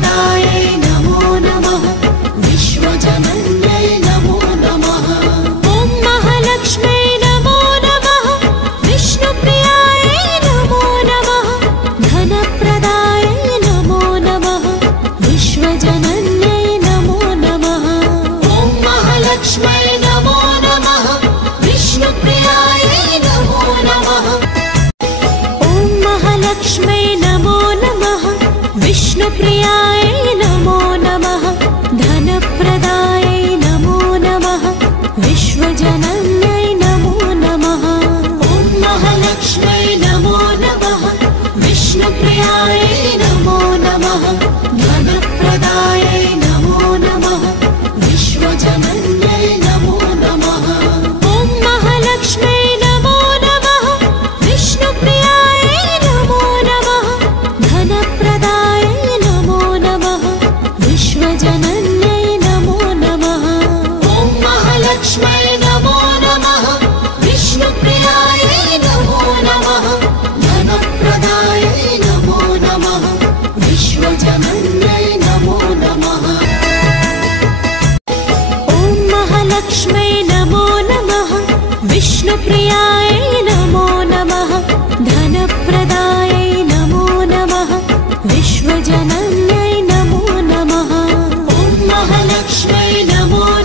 धनप्रदायै नमो नमः विश्वजनन्यै नमो नमः ॐ महालक्ष्म्यै नमो नमः विष्णुप्रियायै नमो नमः धनप्रदायै नमो नमः विश्वजनन्यै नमो नमः ॐ महालक्ष्म्यै नमो नमः विष्णुप्रियायै नमो नमः ॐ महालक्ष्म्यै नमो नमः विष्णुप्रियायै नमो नमः धनप्रदायै नमो नमः विश्वजनन्यै नमो नमः ॐ महालक्ष्म्यै नमो नमः विष्णुप्रियायै नमो नमः धनप्रदायै नमो नमः विश्वजनन्यै नमो नमः ॐ महालक्ष्म्यै नमो नमः विष्णुप्रियायै नमो नमः धनप्रदायै नमो नमः विश्वजनन्यै नमो नमः ॐ महालक्ष्म्यै नमो नमः विष्णुप्रियायै नमो नमः धनप्रदायै नमो नमः विश्वजनन्यै नमो नमः ॐ महालक्ष्म्यै नमो नमः विष्णुप्रियायै नमो नमः धनप्रदायै नमो नमः विश्वजनन्यै नमो नमः ॐ महालक्ष्म्यै